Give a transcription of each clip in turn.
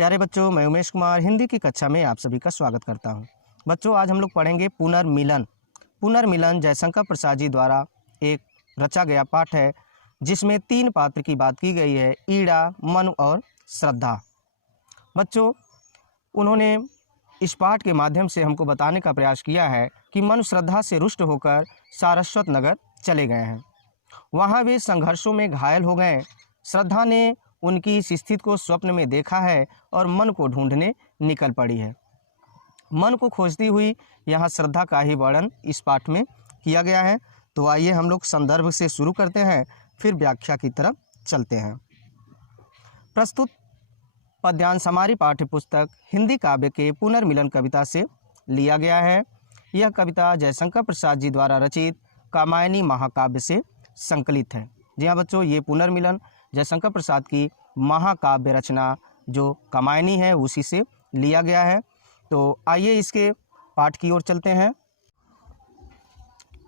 प्यारे बच्चों, मैं उमेश कुमार हिंदी की कक्षा में आप सभी का स्वागत करता हूं। बच्चों, आज हम लोग पढ़ेंगे पुनर्मिलन। पुनर्मिलन जयशंकर प्रसाद जी द्वारा एक रचा गया पाठ है, जिसमें 3 पात्र की बात की गई है, ईड़ा, मनु और श्रद्धा। बच्चों, उन्होंने इस पाठ के माध्यम से हमको बताने का प्रयास किया है कि मनु श्रद्धा से रुष्ट होकर सारस्वत नगर चले गए हैं। वहाँ वे संघर्षों में घायल हो गए। श्रद्धा ने उनकी इस स्थिति को स्वप्न में देखा है और मन को ढूंढने निकल पड़ी है। मन को खोजती हुई यहाँ श्रद्धा का ही वर्णन इस पाठ में किया गया है। तो आइए हम लोग संदर्भ से शुरू करते हैं, फिर व्याख्या की तरफ चलते हैं। प्रस्तुत पद्यांश हमारी पाठ्य पुस्तक हिंदी काव्य के पुनर्मिलन कविता से लिया गया है। यह कविता जयशंकर प्रसाद जी द्वारा रचित कामायनी महाकाव्य से संकलित है। जी हाँ बच्चों, ये पुनर्मिलन जयशंकर प्रसाद की महाकाव्य रचना जो कामायनी है उसी से लिया गया है। तो आइए इसके पाठ की ओर चलते हैं।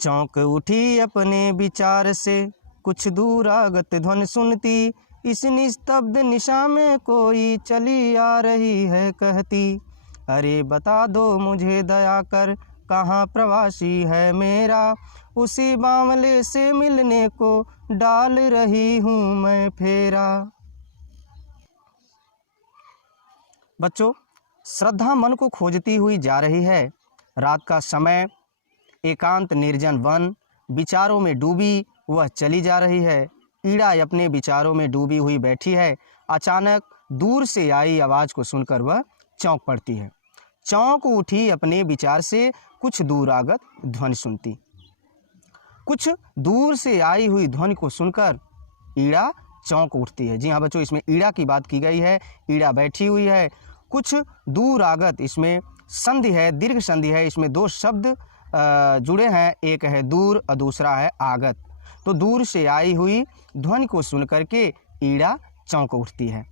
चौंक उठी अपने विचार से, कुछ दूर आगत ध्वनि सुनती, इस निस्तब्ध निशा में कोई चली आ रही है कहती, अरे बता दो मुझे दया कर, कहाँ प्रवासी है मेरा, उसी बावले से मिलने को डाल रही हूँ मैं फेरा। बच्चों, श्रद्धा मन को खोजती हुई जा रही है। रात का समय, एकांत निर्जन वन, विचारों में डूबी वह चली जा रही है। ईड़ा अपने विचारों में डूबी हुई बैठी है। अचानक दूर से आई आवाज़ को सुनकर वह चौंक पड़ती है। चौंक उठी अपने विचार से, कुछ दूर आगत ध्वनि सुनती। कुछ दूर से आई हुई ध्वनि को सुनकर ईड़ा चौंक उठती है। जी हाँ बच्चों, इसमें ईड़ा की बात की गई है। ईड़ा बैठी हुई है। कुछ दूर आगत, इसमें संधि है, दीर्घ संधि है। इसमें 2 शब्द जुड़े हैं, एक है दूर और दूसरा है आगत। तो दूर से आई हुई ध्वनि को सुनकर के ईड़ा चौंक उठती है।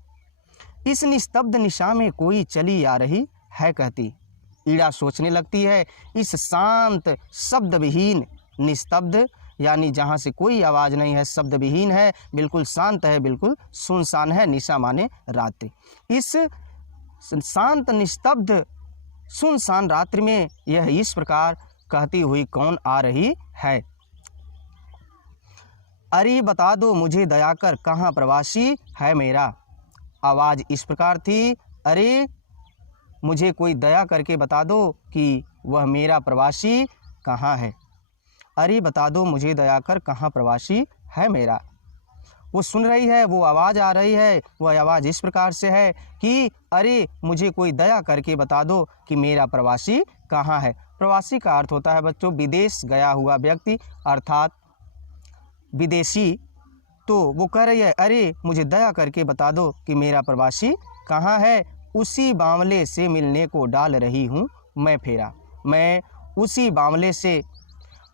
इस निस्तब्ध निशा में कोई चली आ रही है कहती। ईड़ा सोचने लगती है, इस शांत शब्द विहीन, निस्तब्ध यानी जहाँ से कोई आवाज़ नहीं है, शब्द विहीन है, बिल्कुल शांत है, बिल्कुल सुनसान है। निशा माने रात्रि। इस शांत निस्तब्ध सुनसान रात्रि में यह इस प्रकार कहती हुई कौन आ रही है, अरे बता दो मुझे दया कर, कहाँ प्रवासी है मेरा। आवाज़ इस प्रकार थी, अरे मुझे कोई दया करके बता दो कि वह मेरा प्रवासी कहाँ है। अरे बता दो मुझे दया कर, कहाँ प्रवासी है मेरा। वो सुन रही है, वो आवाज़ आ रही है। वह आवाज़ इस प्रकार से है कि अरे मुझे कोई दया करके बता दो कि मेरा प्रवासी कहाँ है। प्रवासी का अर्थ होता है बच्चों विदेश गया हुआ व्यक्ति, अर्थात विदेशी। तो वो कह रही है, अरे मुझे दया करके बता दो कि मेरा प्रवासी कहाँ है, उसी बावले से मिलने को डाल रही हूँ मैं फेरा। मैं उसी बावले से,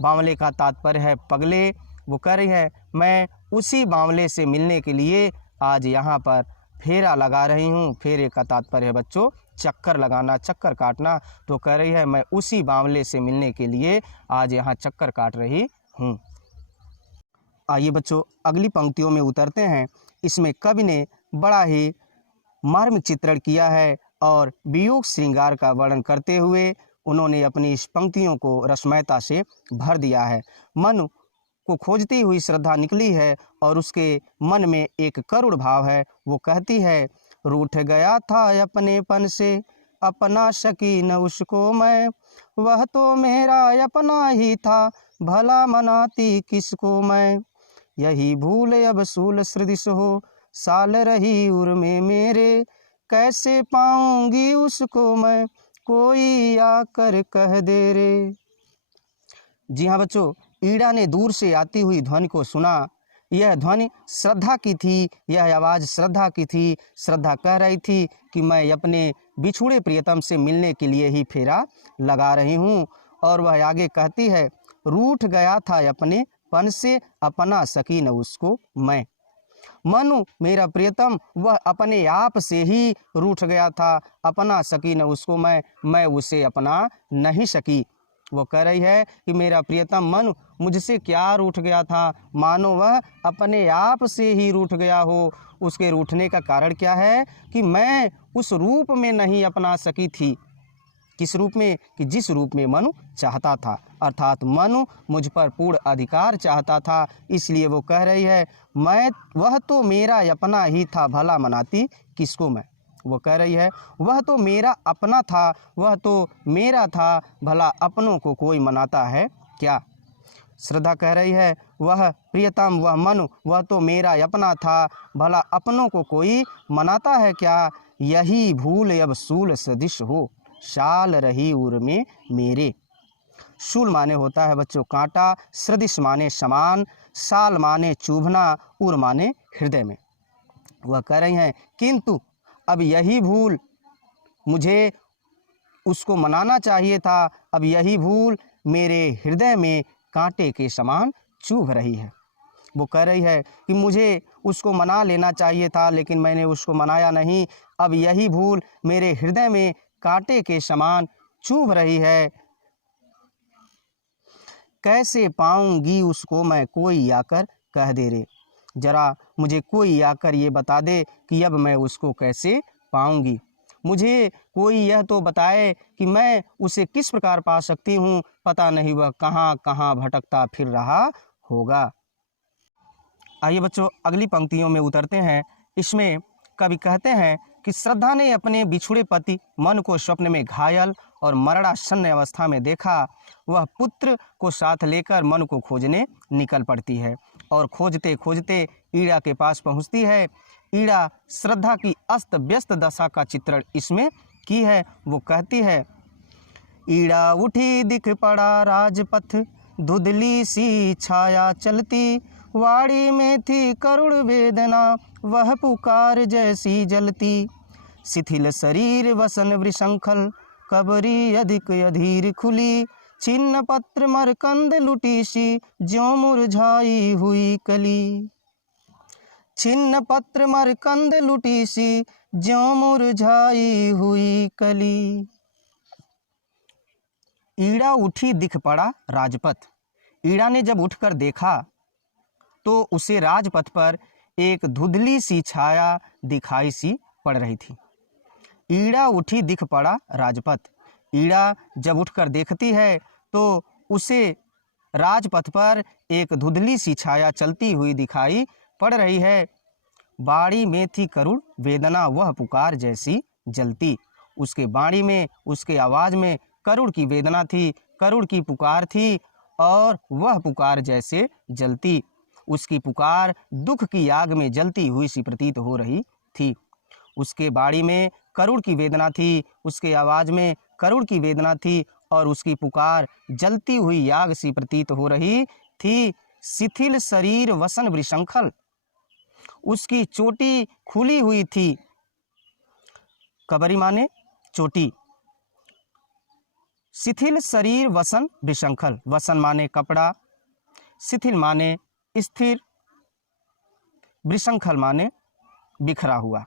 बावले का तात्पर्य है पगले। वो कह रही है, मैं उसी बावले से मिलने के लिए आज यहाँ पर फेरा लगा रही हूँ। फेरे का तात्पर्य है बच्चों चक्कर लगाना, चक्कर काटना। तो कह रही है, मैं उसी बावले से मिलने के लिए आज यहाँ चक्कर काट रही हूँ। आइए बच्चों, अगली पंक्तियों में उतरते हैं। इसमें कवि ने बड़ा ही मार्मिक चित्रण किया है और वियोग श्रृंगार का वर्णन करते हुए उन्होंने अपनी इस पंक्तियों को रसमयता से भर दिया है। मन को खोजती हुई श्रद्धा निकली है और उसके मन में एक करुण भाव है। वो कहती है, रूठ गया था अपनेपन से, अपना सकी न उसको मैं, वह तो मेरा अपना ही था, भला मनाती किसको मैं। यही भूल अब सूल सदृश हो, साल रही उर में मेरे, कैसे पाऊंगी उसको मैं, कोई आकर कह दे रे। जी हाँ बच्चों, ईड़ा ने दूर से आती हुई ध्वनि को सुना। यह ध्वनि श्रद्धा की थी, यह आवाज़ श्रद्धा की थी। श्रद्धा कह रही थी कि मैं अपने बिछुड़े प्रियतम से मिलने के लिए ही फेरा लगा रही हूँ। और वह आगे कहती है, रूठ गया था अपने पन से, अपना सकी न उसको मैं। मनु मेरा प्रियतम, वह अपने आप से ही रूठ गया था, अपना सकी न उसको मैं उसे अपना नहीं सकी। वो कह रही है कि मेरा प्रियतम मन मुझसे क्या रूठ गया था, मानो वह अपने आप से ही रूठ गया हो। उसके रूठने का कारण क्या है कि मैं उस रूप में नहीं अपना सकी थी। किस रूप में? कि जिस रूप में मनु चाहता था, अर्थात मनु मुझ पर पूर्ण अधिकार चाहता था। इसलिए वो कह रही है वह तो मेरा अपना ही था, भला मनाती किसको मैं। वो कह रही है वह तो मेरा अपना था, वह तो मेरा था, भला अपनों को कोई मनाता है क्या। श्रद्धा कह रही है वह प्रियतम, वह मनु, वह तो मेरा अपना था, भला अपनों को कोई मनाता है क्या। यही भूल अब सूल सदिश हो, शाल रही उर में मेरे। शूल माने होता है बच्चों कांटा, सदृश माने समान, साल माने चुभना, उर माने हृदय में। वह कह रही हैं किंतु अब यही भूल, मुझे उसको मनाना चाहिए था, अब यही भूल मेरे हृदय में कांटे के समान चुभ रही है। वो कह रही है कि मुझे उसको मना लेना चाहिए था, लेकिन मैंने उसको मनाया नहीं। अब यही भूल मेरे हृदय में कांटे के समान चुभ रही है। कैसे पाऊंगी उसको मैं, कोई आकर कह दे रे। जरा मुझे कोई आकर ये बता दे कि अब मैं उसको कैसे पाऊंगी। मुझे कोई यह तो बताए कि मैं उसे किस प्रकार पा सकती हूँ। पता नहीं वह कहाँ कहाँ भटकता फिर रहा होगा। आइए बच्चों अगली पंक्तियों में उतरते हैं। इसमें कवि कहते हैं कि श्रद्धा ने अपने बिछुड़े पति मन को स्वप्न में घायल और मरणासन्न अवस्था में देखा। वह पुत्र को साथ लेकर मन को खोजने निकल पड़ती है और खोजते खोजते ईड़ा के पास पहुंचती है। ईड़ा श्रद्धा की अस्त व्यस्त दशा का चित्रण इसमें की है। वो कहती है ईड़ा उठी दिख पड़ा राजपथ, धुंधली सी छाया चलती, वाड़ी में थी करुण वेदना, वह पुकार जैसी जलती। शिथिल शरीर वसन वृषंखल, कबरी अधिक अधीर खुली, छिन्न पत्र मरकंद लुटी सी, ज्यों मुरझाई हुई कली। छिन्न पत्र मरकंद लुटी सी, ज्यों मुरझाई हुई कली। ईड़ा उठी दिख पड़ा राजपथ। ईड़ा ने जब उठकर देखा तो उसे राजपथ पर एक धुंधली सी छाया दिखाई सी पड़ रही थी। ईड़ा उठी दिख पड़ा राजपथ। ईड़ा जब उठकर देखती है तो उसे राजपथ पर एक धुंधली सी छाया चलती हुई दिखाई पड़ रही है। बाड़ी में थी करुण वेदना, वह पुकार जैसी जलती। उसके बाड़ी में, उसके आवाज में करुण की वेदना थी, करुण की पुकार थी और वह पुकार जैसे जलती। उसकी पुकार दुख की आग में जलती हुई सी प्रतीत हो रही थी। उसके बाड़ी में करुण की वेदना थी, उसके आवाज में करुण की वेदना थी और उसकी पुकार जलती हुई आग सी प्रतीत हो रही थी। शिथिल शरीर वसन वृषंखल, उसकी चोटी खुली हुई थी। कबरी माने चोटी। शिथिल शरीर वसन वृषंखल, वसन माने कपड़ा, शिथिल माने स्थिर, वृषंखल माने बिखरा हुआ।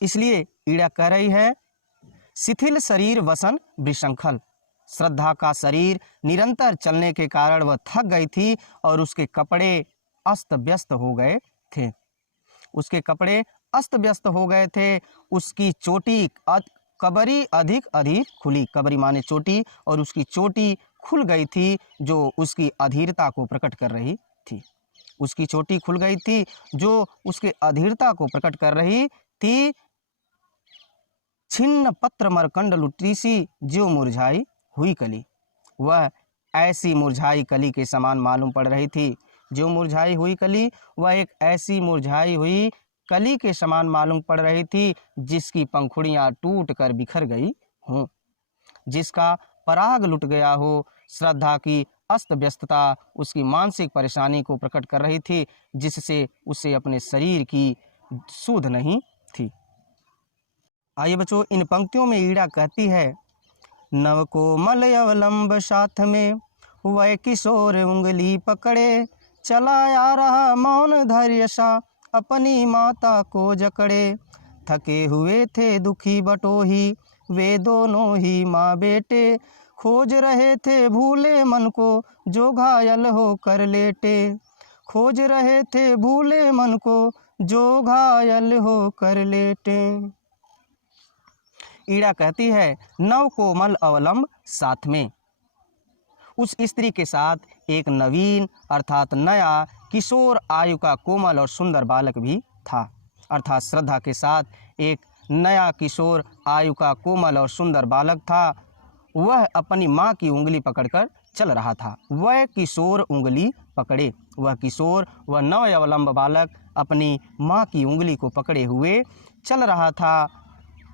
इसलिए ईड़ा कह रही है शिथिल शरीर वसन वृषंखल। श्रद्धा का शरीर निरंतर चलने के कारण वह थक गई थी और उसके कपड़े अस्त व्यस्त हो गए थे। उसके कपड़े अस्त व्यस्त हो गए थे। उसकी चोटी कबरी अधिक अधीर खुली। कबरी माने चोटी, और उसकी चोटी खुल गई थी जो उसकी अधीरता को प्रकट कर रही थी। उसकी चोटी खुल गई थी जो उसके अधीरता को प्रकट कर रही थी। छिन्न पत्र मरकंड लुटी सी, जो मुरझाई हुई कली। वह ऐसी मुरझाई कली के समान मालूम पड़ रही थी। जो मुरझाई हुई कली, वह एक ऐसी मुरझाई हुई कली के समान मालूम पड़ रही थी जिसकी पंखुड़ियां टूट कर बिखर गई हों, जिसका पराग लुट गया हो। श्रद्धा की अस्त व्यस्तता उसकी मानसिक परेशानी को प्रकट कर रही थी, जिससे उसे अपने शरीर की सुध नहीं थी। आइए बच्चों इन पंक्तियों में ईड़ा कहती है नव कोमल अवलंब साथ में, वह किशोर उंगली पकड़े, चला आ रहा मौन धैर्य सा, अपनी माता को जकड़े। थके हुए थे दुखी बटोही, वे दोनों ही माँ बेटे, खोज रहे थे भूले मन को जो घायल होकर लेटे। खोज रहे थे भूले मन को जो घायल होकर लेटे। ईड़ा कहती है नव कोमल अवलंब साथ में। उस स्त्री के साथ एक नवीन अर्थात नया किशोर आयु का कोमल और सुंदर बालक भी था। अर्थात श्रद्धा के साथ एक नया किशोर आयु का कोमल और सुंदर बालक था। वह अपनी माँ की उंगली पकड़कर चल रहा था। वह किशोर उंगली पकड़े, वह किशोर, वह नव अवलंब बालक अपनी माँ की उंगली को पकड़े हुए चल रहा था।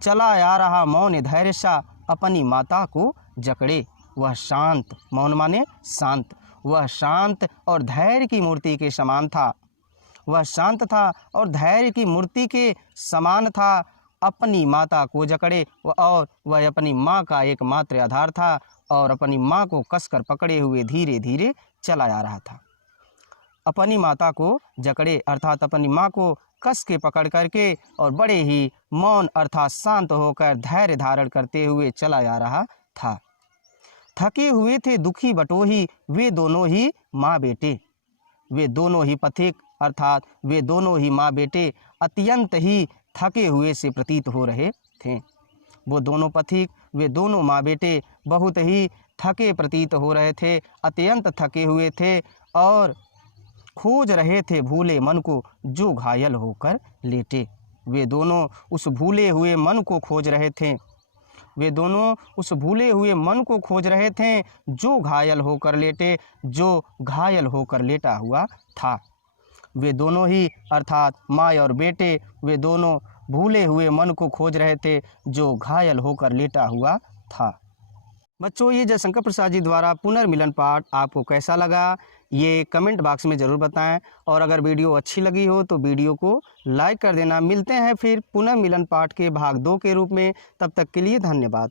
चला आ रहा मौन धैर्य सा अपनी माता को जकड़े। वह शांत, मौन माने शांत, वह शांत और धैर्य की मूर्ति के समान था। वह शांत था और धैर्य की मूर्ति के समान था। अपनी माता को जकड़े और वह अपनी माँ का एकमात्र आधार था और अपनी माँ को कसकर पकड़े हुए धीरे धीरे चला आ रहा था। अपनी माता को जकड़े अर्थात अपनी माँ को कस के पकड़ करके और बड़े ही मौन अर्थात शांत होकर धैर्य धारण करते हुए चला आ रहा था। थके हुए थे दुखी बटोही वे दोनों ही माँ बेटे। वे दोनों ही पथिक अर्थात वे दोनों ही माँ बेटे अत्यंत ही थके हुए से प्रतीत हो रहे थे। वो दोनों पथिक, वे दोनों माँ बेटे बहुत ही थके प्रतीत हो रहे थे, अत्यंत थके हुए थे और खोज रहे थे भूले मन को जो घायल होकर लेटे। वे दोनों उस भूले हुए मन को खोज रहे थे। वे दोनों उस भूले हुए मन को खोज रहे थे जो घायल होकर लेटे, जो घायल होकर लेटा हुआ था। वे दोनों ही अर्थात माँ और बेटे वे दोनों भूले हुए मन को खोज रहे थे जो घायल होकर लेटा हुआ था। बच्चों, ये जयशंकर प्रसाद जी द्वारा पुनर्मिलन पाठ आपको कैसा लगा ये कमेंट बॉक्स में ज़रूर बताएं और अगर वीडियो अच्छी लगी हो तो वीडियो को लाइक कर देना। मिलते हैं फिर पुनर्मिलन पाठ के भाग 2 के रूप में। तब तक के लिए धन्यवाद।